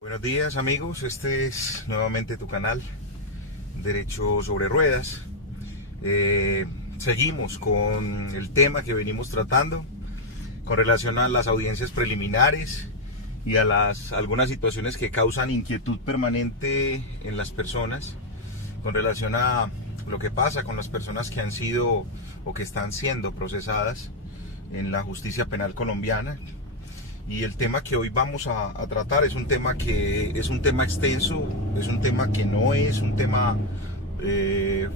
Buenos días amigos, este es nuevamente tu canal Derecho sobre Ruedas. Seguimos con el tema que venimos tratando con relación a las audiencias preliminares y a algunas situaciones que causan inquietud permanente en las personas con relación a lo que pasa con las personas que han sido o que están siendo procesadas en la justicia penal colombiana. Y el tema que hoy vamos a tratar es un tema extenso, es un tema que no es un tema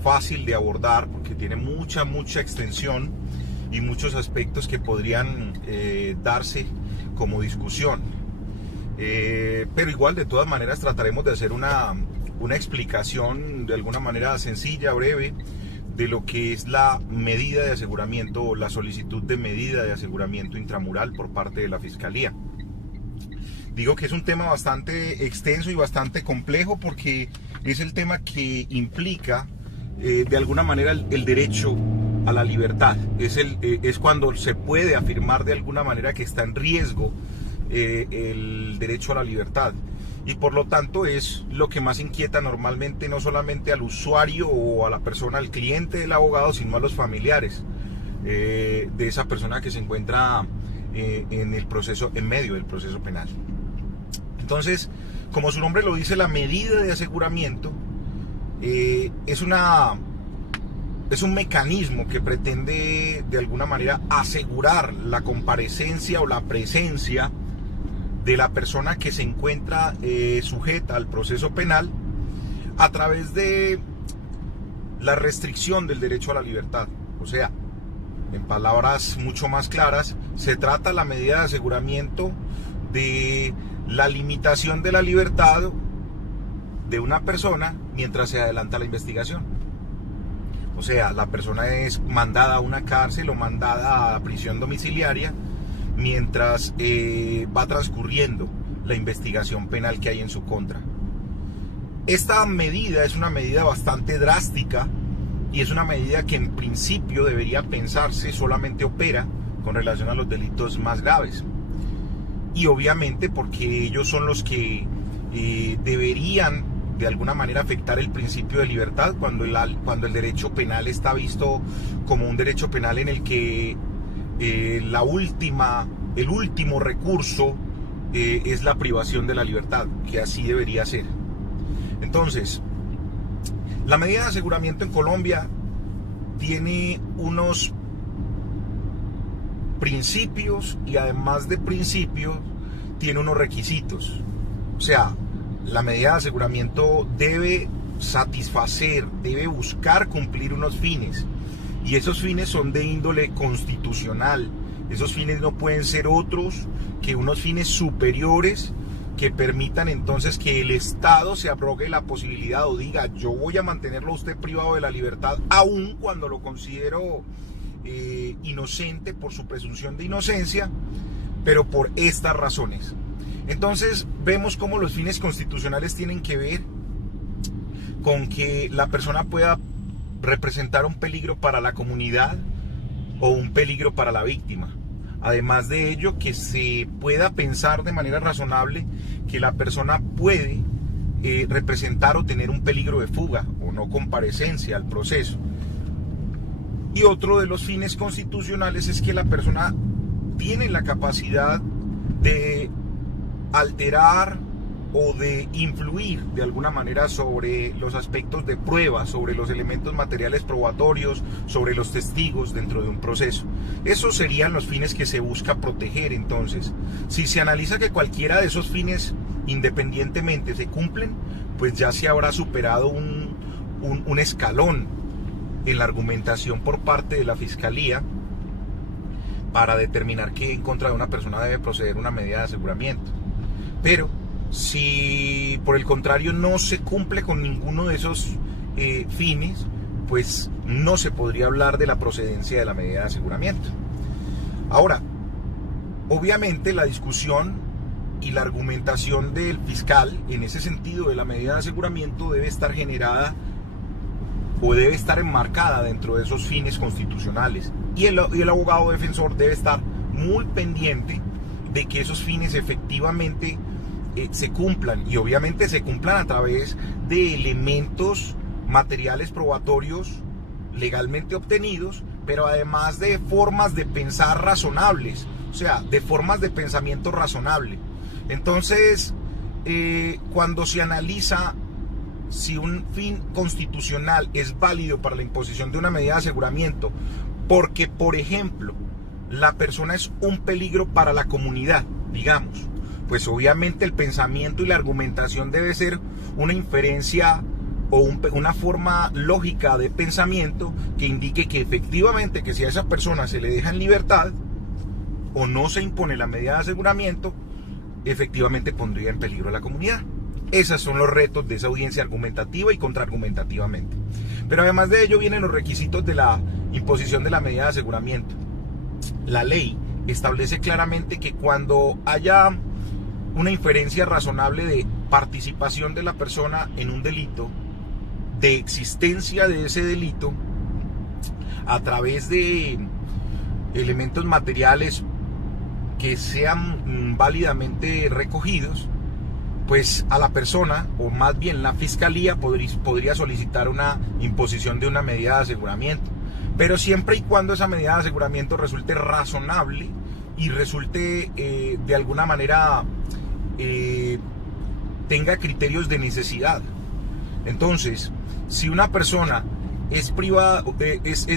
fácil de abordar porque tiene mucha extensión y muchos aspectos que podrían darse como discusión. Pero igual, de todas maneras, trataremos de hacer una explicación de alguna manera sencilla, breve, de lo que es la medida de aseguramiento o la solicitud de medida de aseguramiento intramural por parte de la Fiscalía. Digo que es un tema bastante extenso y bastante complejo porque es el tema que implica de alguna manera el derecho a la libertad. Es cuando se puede afirmar de alguna manera que está en riesgo el derecho a la libertad. Y por lo tanto es lo que más inquieta normalmente no solamente al usuario o a la persona, al cliente del abogado, sino a los familiares de esa persona que se encuentra en medio del proceso penal. Entonces, como su nombre lo dice, la medida de aseguramiento es un mecanismo que pretende de alguna manera asegurar la comparecencia o la presencia de la persona que se encuentra sujeta al proceso penal a través de la restricción del derecho a la libertad. O sea, en palabras mucho más claras, se trata la medida de aseguramiento de la limitación de la libertad de una persona mientras se adelanta la investigación. O sea, la persona es mandada a una cárcel o mandada a prisión domiciliaria mientras va transcurriendo la investigación penal que hay en su contra. Esta medida es una medida bastante drástica y es una medida que en principio debería pensarse solamente opera con relación a los delitos más graves. Y obviamente porque ellos son los que deberían de alguna manera afectar el principio de libertad cuando el derecho penal está visto como un derecho penal en el que el último recurso es la privación de la libertad, que así debería ser. Entonces, la medida de aseguramiento en Colombia tiene unos principios y además de principios tiene unos requisitos. O sea, la medida de aseguramiento debe satisfacer, debe buscar cumplir unos fines. Y esos fines son de índole constitucional. Esos fines no pueden ser otros que unos fines superiores que permitan entonces que el Estado se abrogue la posibilidad o diga: yo voy a mantenerlo a usted privado de la libertad, aun cuando lo considero inocente por su presunción de inocencia, pero por estas razones. Entonces vemos cómo los fines constitucionales tienen que ver con que la persona pueda representar un peligro para la comunidad o un peligro para la víctima. Además de ello, que se pueda pensar de manera razonable que la persona puede representar o tener un peligro de fuga o no comparecencia al proceso. Y otro de los fines constitucionales es que la persona tiene la capacidad de alterar o de influir de alguna manera sobre los aspectos de prueba, sobre los elementos materiales probatorios, sobre los testigos dentro de un proceso. Esos serían los fines que se busca proteger. Entonces, si se analiza que cualquiera de esos fines independientemente se cumplen, pues ya se habrá superado un escalón en la argumentación por parte de la Fiscalía para determinar que en contra de una persona debe proceder una medida de aseguramiento. Pero si por el contrario no se cumple con ninguno de esos fines, pues no se podría hablar de la procedencia de la medida de aseguramiento. Ahora, obviamente la discusión y la argumentación del fiscal en ese sentido de la medida de aseguramiento debe estar generada o debe estar enmarcada dentro de esos fines constitucionales. Y el abogado defensor debe estar muy pendiente de que esos fines efectivamente se cumplan, y obviamente se cumplan a través de elementos materiales probatorios legalmente obtenidos, pero además de formas de pensar razonables, o sea, de formas de pensamiento razonable. Entonces, cuando se analiza si un fin constitucional es válido para la imposición de una medida de aseguramiento, porque, por ejemplo, la persona es un peligro para la comunidad, digamos, pues obviamente el pensamiento y la argumentación debe ser una inferencia o una forma lógica de pensamiento que indique que efectivamente que si a esa persona se le deja en libertad o no se impone la medida de aseguramiento, efectivamente pondría en peligro a la comunidad. Esos son los retos de esa audiencia argumentativa y contraargumentativamente. Pero además de ello vienen los requisitos de la imposición de la medida de aseguramiento. La ley establece claramente que cuando haya una inferencia razonable de participación de la persona en un delito, de existencia de ese delito, a través de elementos materiales que sean válidamente recogidos, pues a la persona, o más bien la fiscalía, podría solicitar una imposición de una medida de aseguramiento, pero siempre y cuando esa medida de aseguramiento resulte razonable y resulte de alguna manera tenga criterios de necesidad. Entonces, si una persona es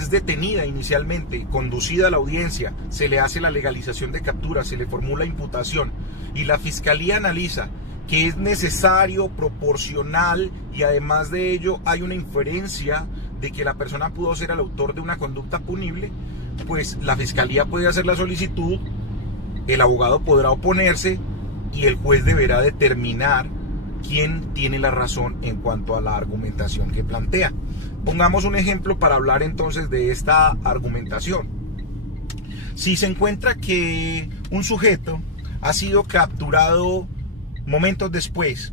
detenida inicialmente, conducida a la audiencia, se le hace la legalización de captura, se le formula imputación y la fiscalía analiza que es necesario, proporcional, y además de ello hay una inferencia de que la persona pudo ser el autor de una conducta punible, pues la fiscalía puede hacer la solicitud, el abogado podrá oponerse y el juez deberá determinar quién tiene la razón en cuanto a la argumentación que plantea. Pongamos un ejemplo para hablar entonces de esta argumentación. Si se encuentra que un sujeto ha sido capturado momentos después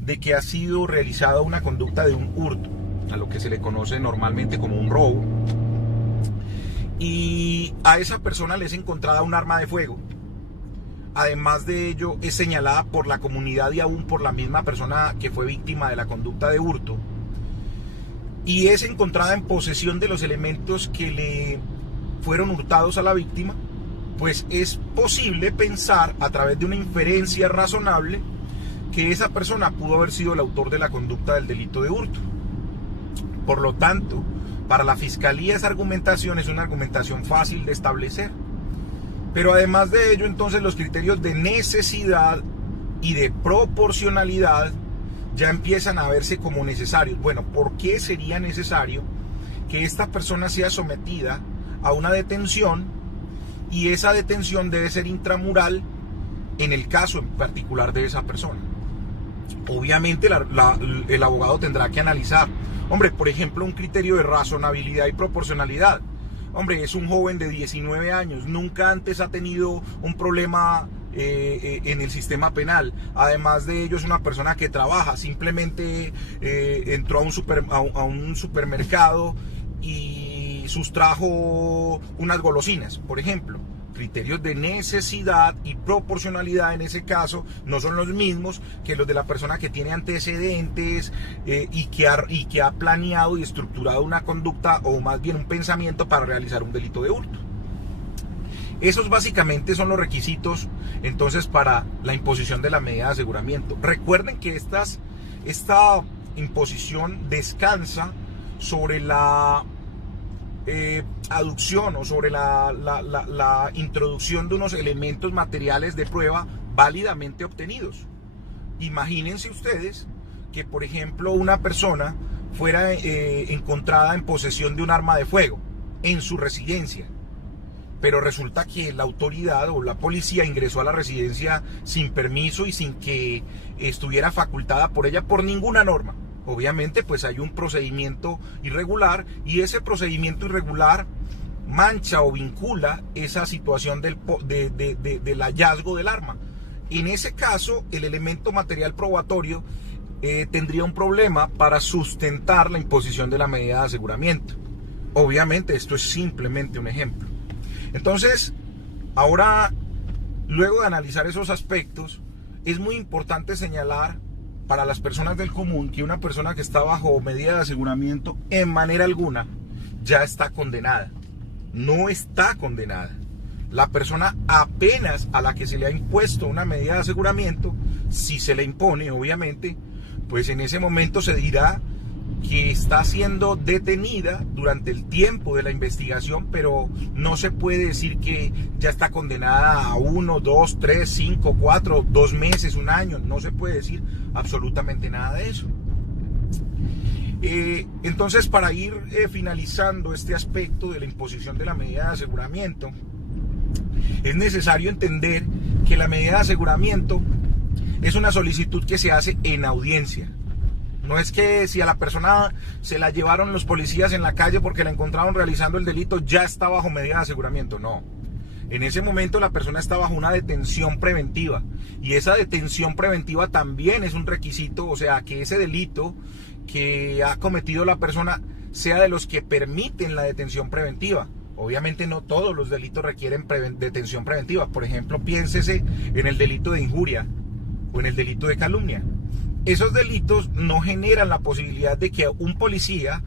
de que ha sido realizada una conducta de un hurto, a lo que se le conoce normalmente como un robo, y a esa persona le es encontrada un arma de fuego. Además de ello, es señalada por la comunidad y aún por la misma persona que fue víctima de la conducta de hurto, y es encontrada en posesión de los elementos que le fueron hurtados a la víctima, pues es posible pensar a través de una inferencia razonable que esa persona pudo haber sido el autor de la conducta del delito de hurto. Por lo tanto, para la fiscalía esa argumentación es una argumentación fácil de establecer. Pero además de ello, entonces los criterios de necesidad y de proporcionalidad ya empiezan a verse como necesarios. Bueno, ¿por qué sería necesario que esta persona sea sometida a una detención? Y esa detención debe ser intramural en el caso en particular de esa persona. Obviamente el abogado tendrá que analizar, hombre, por ejemplo, un criterio de razonabilidad y proporcionalidad. Hombre, es un joven de 19 años, nunca antes ha tenido un problema en el sistema penal. Además de ello, es una persona que trabaja, simplemente entró a un supermercado y sustrajo unas golosinas, por ejemplo. Criterios de necesidad y proporcionalidad en ese caso no son los mismos que los de la persona que tiene antecedentes y que ha planeado y estructurado una conducta o más bien un pensamiento para realizar un delito de hurto. Esos básicamente son los requisitos entonces para la imposición de la medida de aseguramiento. Recuerden que esta imposición descansa sobre la aducción o sobre la introducción de unos elementos materiales de prueba válidamente obtenidos. Imagínense ustedes que, por ejemplo, una persona fuera encontrada en posesión de un arma de fuego en su residencia, pero resulta que la autoridad o la policía ingresó a la residencia sin permiso y sin que estuviera facultada por ella por ninguna norma. Obviamente pues hay un procedimiento irregular y ese procedimiento irregular mancha o vincula esa situación del hallazgo del arma. En ese caso el elemento material probatorio tendría un problema para sustentar la imposición de la medida de aseguramiento. Obviamente esto es simplemente un ejemplo. Entonces, ahora, luego de analizar esos aspectos, es muy importante señalar para las personas del común que una persona que está bajo medida de aseguramiento en manera alguna ya está condenada. No está condenada. La persona apenas a la que se le ha impuesto una medida de aseguramiento, si se le impone obviamente, pues en ese momento se dirá que está siendo detenida durante el tiempo de la investigación, pero no se puede decir que ya está condenada a 1, 2, 3, 5, 4, 2 meses, 1 año. No se puede decir absolutamente nada de eso. Entonces, para ir finalizando este aspecto de la imposición de la medida de aseguramiento, es necesario entender que la medida de aseguramiento es una solicitud que se hace en audiencia. No es que si a la persona se la llevaron los policías en la calle porque la encontraron realizando el delito, ya está bajo medida de aseguramiento. No. En ese momento la persona está bajo una detención preventiva. Y esa detención preventiva también es un requisito, o sea, que ese delito que ha cometido la persona sea de los que permiten la detención preventiva. Obviamente no todos los delitos requieren detención preventiva. Por ejemplo, piénsese en el delito de injuria o en el delito de calumnia. Esos delitos no generan la posibilidad de que un policía,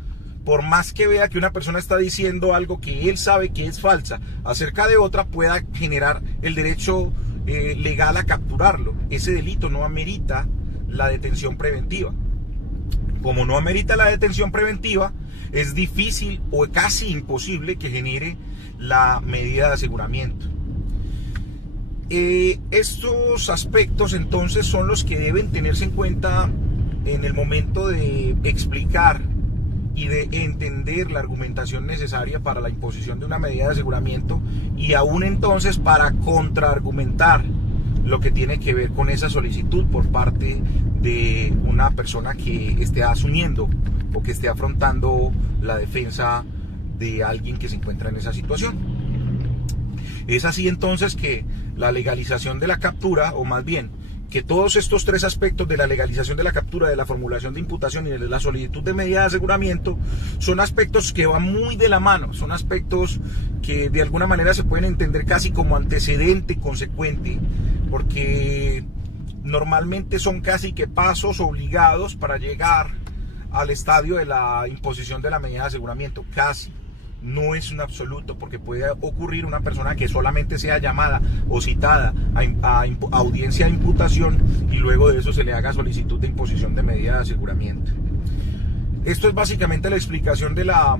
por más que vea que una persona está diciendo algo que él sabe que es falsa acerca de otra, pueda generar el derecho legal a capturarlo. Ese delito no amerita la detención preventiva. Como no amerita la detención preventiva, es difícil o casi imposible que genere la medida de aseguramiento. Estos aspectos entonces son los que deben tenerse en cuenta en el momento de explicar y de entender la argumentación necesaria para la imposición de una medida de aseguramiento, y aún entonces para contraargumentar lo que tiene que ver con esa solicitud por parte de una persona que esté asumiendo o que esté afrontando la defensa de alguien que se encuentra en esa situación. Es así entonces que la legalización de la captura, o más bien que todos estos 3 aspectos de la legalización de la captura, de la formulación de imputación y de la solicitud de medida de aseguramiento, son aspectos que van muy de la mano, son aspectos que de alguna manera se pueden entender casi como antecedente consecuente, porque normalmente son casi que pasos obligados para llegar al estadio de la imposición de la medida de aseguramiento. Casi. No es un absoluto, porque puede ocurrir una persona que solamente sea llamada o citada a audiencia de imputación y luego de eso se le haga solicitud de imposición de medida de aseguramiento. Esto es básicamente la explicación de la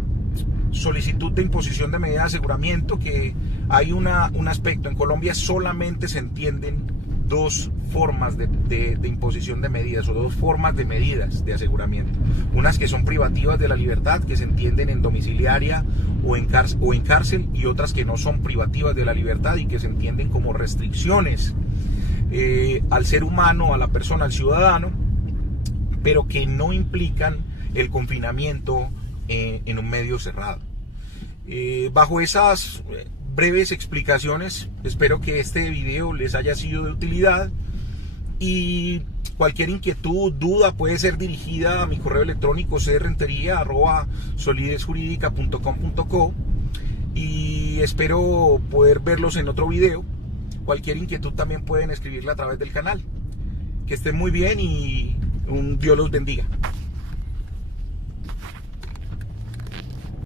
solicitud de imposición de medida de aseguramiento, que hay un aspecto. En Colombia solamente se entienden 2 formas de imposición de medidas, o 2 formas de medidas de aseguramiento. Unas que son privativas de la libertad, que se entienden en domiciliaria o en cárcel, y otras que no son privativas de la libertad y que se entienden como restricciones al ser humano, a la persona, al ciudadano, pero que no implican el confinamiento en un medio cerrado. Bajo esas breves explicaciones, espero que este video les haya sido de utilidad, y cualquier inquietud, duda puede ser dirigida a mi correo electrónico crenteria@solidezjuridica.com.co, y espero poder verlos en otro video. Cualquier inquietud también pueden escribirla a través del canal. Que estén muy bien y Dios los bendiga.